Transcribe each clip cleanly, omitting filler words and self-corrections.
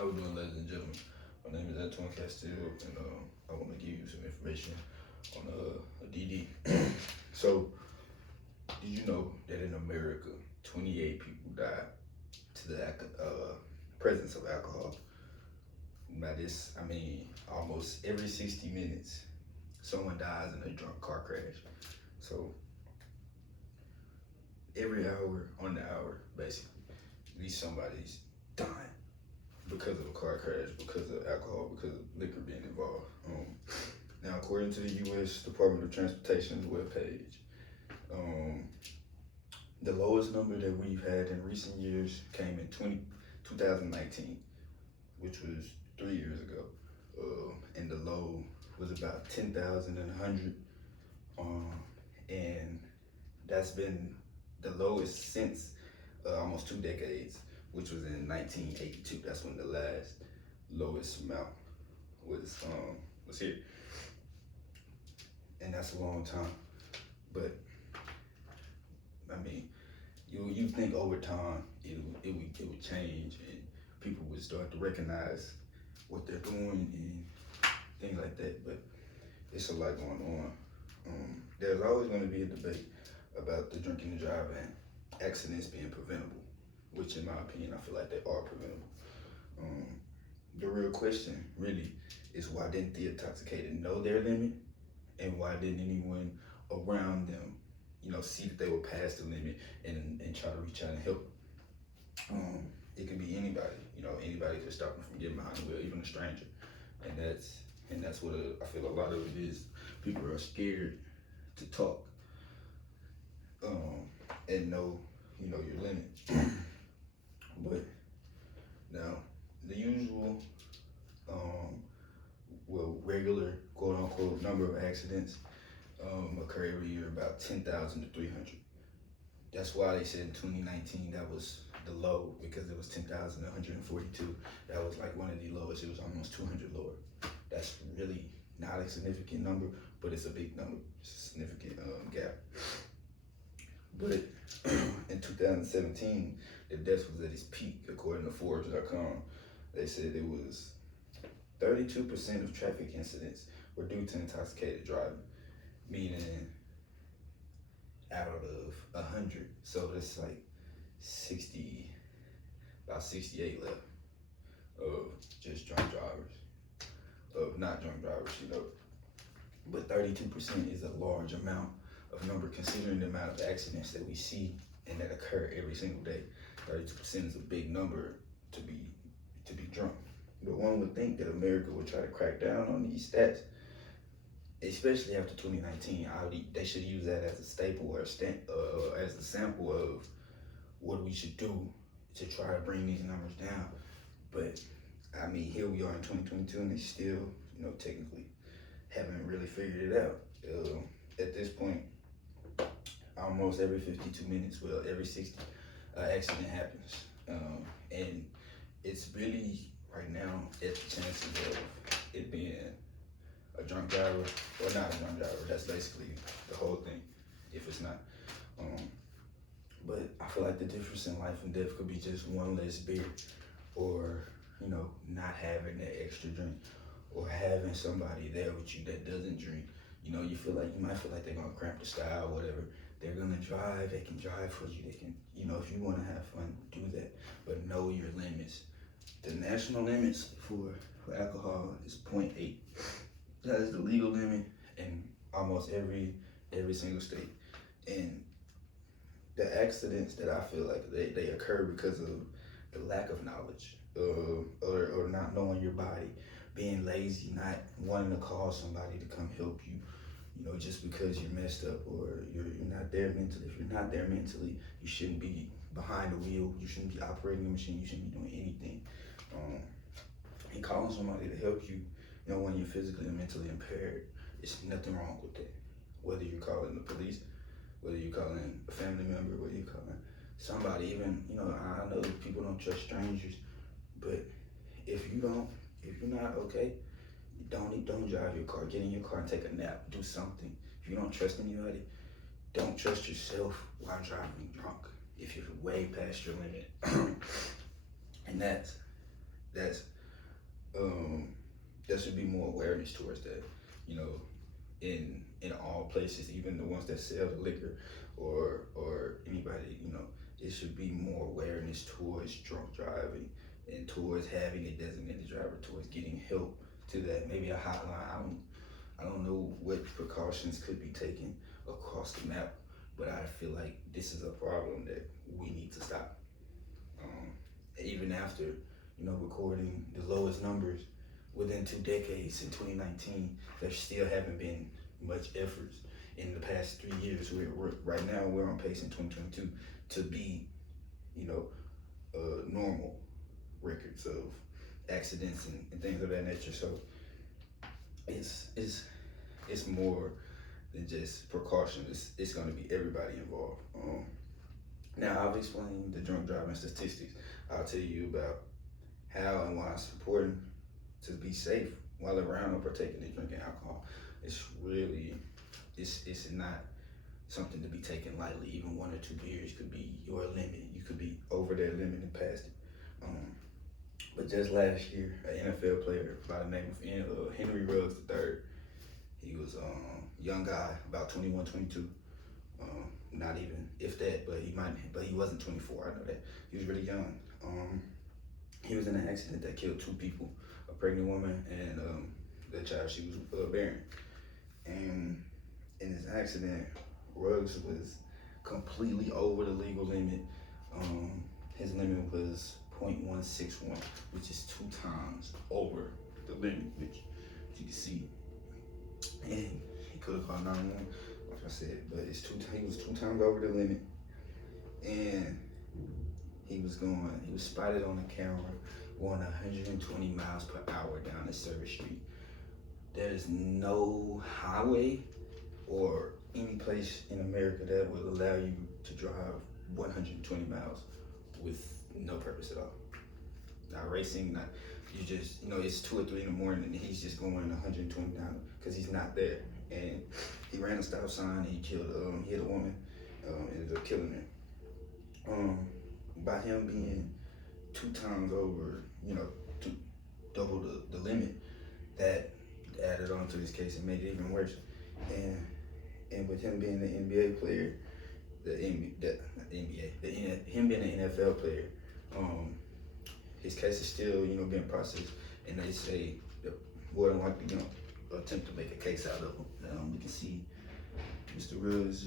How we doing, ladies and gentlemen? My name is Antwone.C, and I want to give you some information on a DD. So, did you know that in America, 28 people died to the presence of alcohol? By this, I mean almost every 60 minutes, someone dies in a drunk car crash. So, every hour on the hour, basically, at least somebody's dying because of a car crash, because of alcohol, because of liquor being involved. Now, according to the U.S. Department of Transportation's webpage, the lowest number that we've had in recent years came in 2019, which was 3 years ago. And the low was about 10,100. And that's been the lowest since almost 2 decades, which was in 1982. That's when the last lowest amount was here, and that's a long time. But I mean, you think over time it would change and people would start to recognize what they're doing and things like that. But it's a lot going on. There's always going to be a debate about the drinking and driving accidents being preventable, which in my opinion, I feel like they are preventable. The real question really is, why didn't the intoxicated know their limit, and why didn't anyone around them, see that they were past the limit and try to reach out and help? It could be anybody, anybody could stop them from getting behind the wheel, even a stranger. And that's what I feel a lot of it is. People are scared to talk and know, your limit. But now, the usual, regular, quote unquote, number of accidents occur every year, about 10,000 to 300. That's why they said in 2019 that was the low, because it was 10,142. That was like one of the lowest. It was almost 200 lower. That's really not a significant number, but it's a big number. It's a significant gap. But in 2017, the death was at its peak, according to Forbes.com. They said it was 32% of traffic incidents were due to intoxicated driving, meaning out of 100. So that's like about 68 left of just drunk drivers, of not drunk drivers, But 32% is a large amount of number, considering the amount of accidents that we see and that occur every single day. 32% is a big number to be drunk. But one would think that America would try to crack down on these stats, especially after 2019. They should use that as a staple or as a sample of what we should do to try to bring these numbers down. But I mean, here we are in 2022, and they still, technically haven't really figured it out. At this point, almost every 52 minutes, every 60 accident happens. And it's really, right now, it's the chances of it being a drunk driver or not a drunk driver. That's basically the whole thing, if it's not. But I feel like the difference in life and death could be just one less beer, or, not having that extra drink, or having somebody there with you that doesn't drink. You might feel like they're gonna cramp the style, whatever. They're gonna drive, they can drive for you. They can, if you wanna have fun, do that. But know your limits. The national limits for alcohol is 0.8. That is the legal limit in almost every single state. And the accidents that I feel like they occur because of the lack of knowledge, or not knowing your body, being lazy, not wanting to call somebody to come help you, just because you're messed up or you're not there mentally. If you're not there mentally, you shouldn't be behind the wheel. You shouldn't be operating the machine. You shouldn't be doing anything. And calling somebody to help you, when you're physically and mentally impaired, there's nothing wrong with that. Whether you're calling the police, whether you're calling a family member, whether you're calling somebody, even, I know people don't trust strangers, but if you're not okay, don't drive your car. Get in your car and take a nap. Do something. If you don't trust anybody, don't trust yourself while driving drunk if you're way past your limit. And that's um, there should be more awareness towards that. You know, in all places, even the ones that sell the liquor or anybody, you know, it should be more awareness towards drunk driving and towards having a designated driver, towards getting help to that. Maybe a hotline. I don't know what precautions could be taken across the map, but I feel like this is a problem that we need to stop. Um, Even after, you know, recording the lowest numbers within 2 decades in 2019, there still haven't been much efforts in the past 3 years. We're right now we're on pace in 2022 to be, you know, normal records of accidents and things of that nature. So it's it's it's more than just precaution. It's going to be everybody involved. Now I've explained the drunk driving statistics. I'll tell you about how and why it's important to be safe while around or partaking in drinking alcohol. It's really, it's not something to be taken lightly. Even 1 or 2 beers could be your limit. You could be over that limit and past it. But just last year, an NFL player by the name of Henry Ruggs III, he was a young guy, about 21, 22. Not even if that, but he wasn't 24. I know that he was really young. He was in an accident that killed 2 people, a pregnant woman and the child she was bearing. And in this accident, Ruggs was completely over the legal limit. His limit was .161, which is 2 times over the limit, which you can see. And he could have called 911, like I said, but he was 2 times over the limit. And he was spotted on the camera going 120 miles per hour down the service street. There is no highway or any place in America that will allow you to drive 120 miles with no purpose at all. Not racing, not you just, you know, it's 2 or 3 in the morning and he's just going 120 down because he's not there. And he ran a stop sign and he hit a woman, ended up killing her. By him being 2 times over, you know, double the limit, that added on to his case and made it even worse. And with him being an NBA player, him being an NFL player, his case is still, you know, being processed, and they say that more than likely, you know, attempt to make a case out of him. We can see Mr. Rose,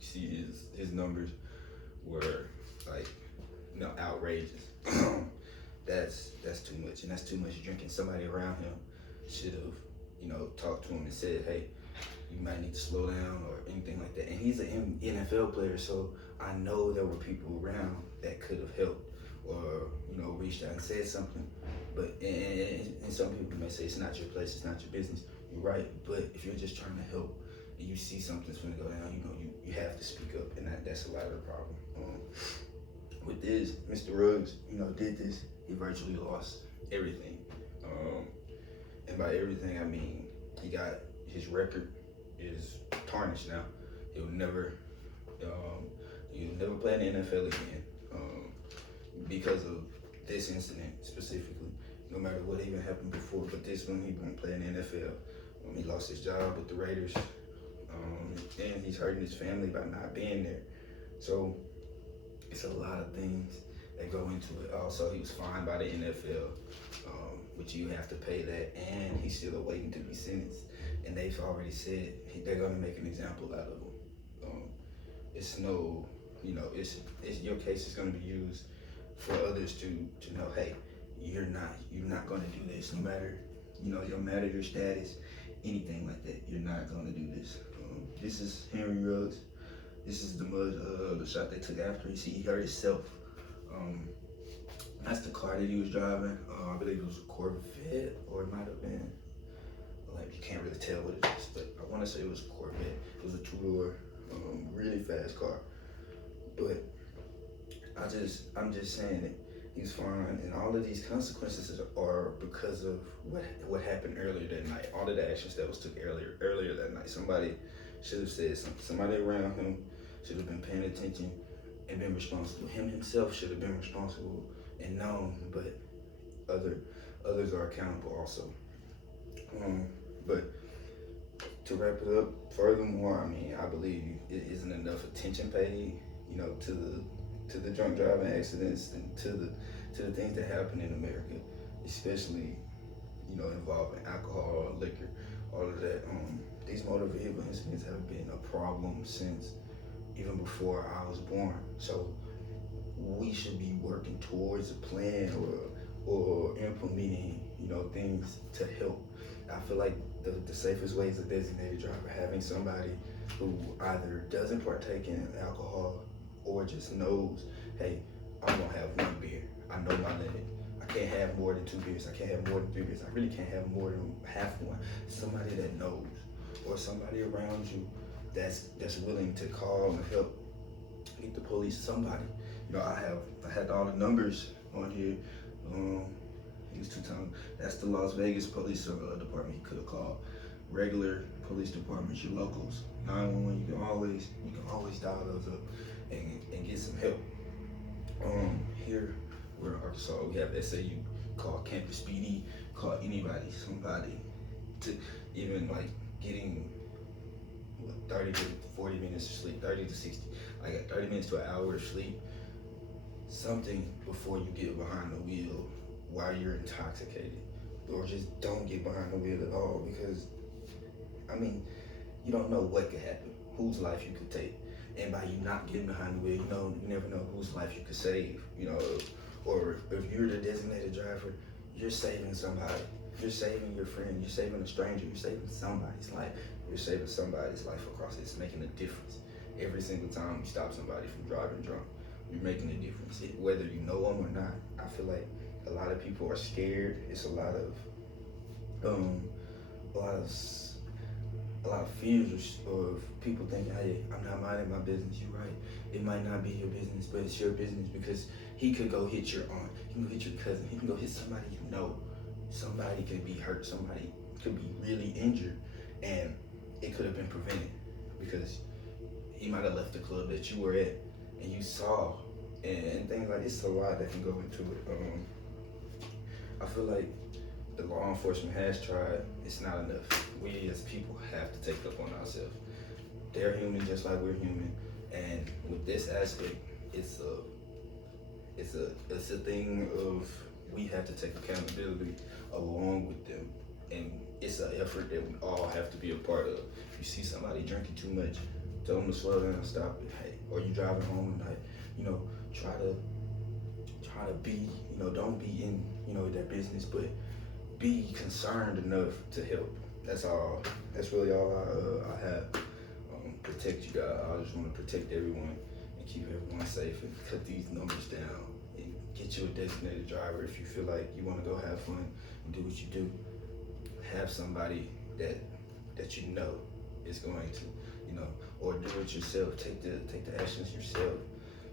you see his numbers were like, you know, outrageous. That's too much, and that's too much drinking. Somebody around him should have, you know, talked to him and said, hey, you might need to slow down or anything like that. And he's an NFL player, so I know there were people around that could have helped or, you know, reached out and said something. But and some people may say it's not your place, it's not your business. You're right, but if you're just trying to help and you see something's going to go down, you know, you have to speak up, and that's a lot of the problem. With this, Mr. Ruggs, you know, did this. He virtually lost everything, and by everything I mean he got his record is tarnished now. He'll never play in the NFL again because of this incident specifically. No matter what even happened before, but this one he won't play in the NFL. He lost his job with the Raiders, and he's hurting his family by not being there. So it's a lot of things that go into it. Also, he was fined by the NFL, which you have to pay that, and he's still awaiting to be sentenced. And they've already said they're going to make an example out of him. It's no, you know, it's your case is going to be used for others to know, hey, you're not going to do this, no matter, you know, your status, anything like that. You're not going to do this. This is Henry Ruggs. This is the shot they took after he hurt himself. That's the car that he was driving. I believe it was a Corvette, or it might have been, like, you can't really tell what it is, but I want to say it was a Corvette. It was a 2-door, really fast car. But I'm just saying that he's fine, and all of these consequences are because of what happened earlier that night. All of the actions that was took earlier that night. Somebody should have said something. Somebody around him should have been paying attention and been responsible. Him himself should have been responsible and known, but others are accountable also. But to wrap it up, furthermore, I mean, I believe it isn't enough attention paid, to the drunk driving accidents and to the things that happen in America, especially involving alcohol, liquor, all of that. These motor vehicle incidents have been a problem since even before I was born. So we should be working towards a plan or implementing things to help. I feel like the safest way is a designated driver, having somebody who either doesn't partake in alcohol or just knows, hey, I'm gonna have one beer. I know my limit. I can't have more than 2 beers. I can't have more than 3 beers. I really can't have more than half one. Somebody that knows, or somebody around you that's willing to call and help get the police. Somebody, I had all the numbers on here. He was 2 times. That's the Las Vegas Police Department. He could have called. Regular police departments, your locals, 911. You can always dial those up and get some help. Here we're in Arkansas. We have SAU. Call Campus PD. Call anybody, somebody, to even like getting 30 to 40 minutes of sleep, 30 to 60, like 30 minutes to an hour of sleep. Something before you get behind the wheel while you're intoxicated, or just don't get behind the wheel at all, because I mean, you don't know what could happen, whose life you could take, and by you not getting behind the wheel, you never know whose life you could save, or if you're the designated driver, you're saving somebody, you're saving your friend, you're saving a stranger, you're saving somebody's life, you're saving somebody's life across. It's making a difference every single time you stop somebody from driving drunk. You're making a difference, whether you know them or not. I feel like a lot of people are scared. It's a lot of fears of people thinking, hey, I'm not minding my business. You're right. It might not be your business, but it's your business, because he could go hit your aunt. He can go hit your cousin. He can go hit somebody you know. Somebody could be hurt. Somebody could be really injured, and it could have been prevented because he might have left the club that you were at and you saw, and things like it's a lot that can go into it. I feel like the law enforcement has tried. It's not enough. We as people have to take up on ourselves. They're human just like we're human, and with this aspect, it's a thing of we have to take accountability along with them, and it's an effort that we all have to be a part of. If you see somebody drinking too much, tell them to slow down and stop it. Hey, or you driving home at night, try to be, don't be in, their business, but be concerned enough to help. That's all. That's really all I have. Protect you guys. I just want to protect everyone and keep everyone safe and cut these numbers down and get you a designated driver. If you feel like you want to go have fun and do what you do, have somebody that is going to, or do it yourself. Take the actions yourself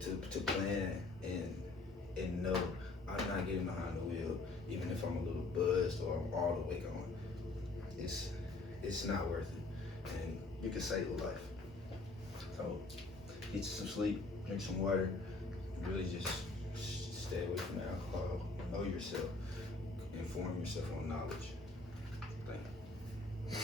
to plan and know I'm not getting behind the wheel, even if I'm a little buzzed or I'm all the way gone. It's not worth it, and you can save a life. So get you some sleep, drink some water, really just stay away from alcohol. Know yourself, inform yourself on knowledge. Thank you.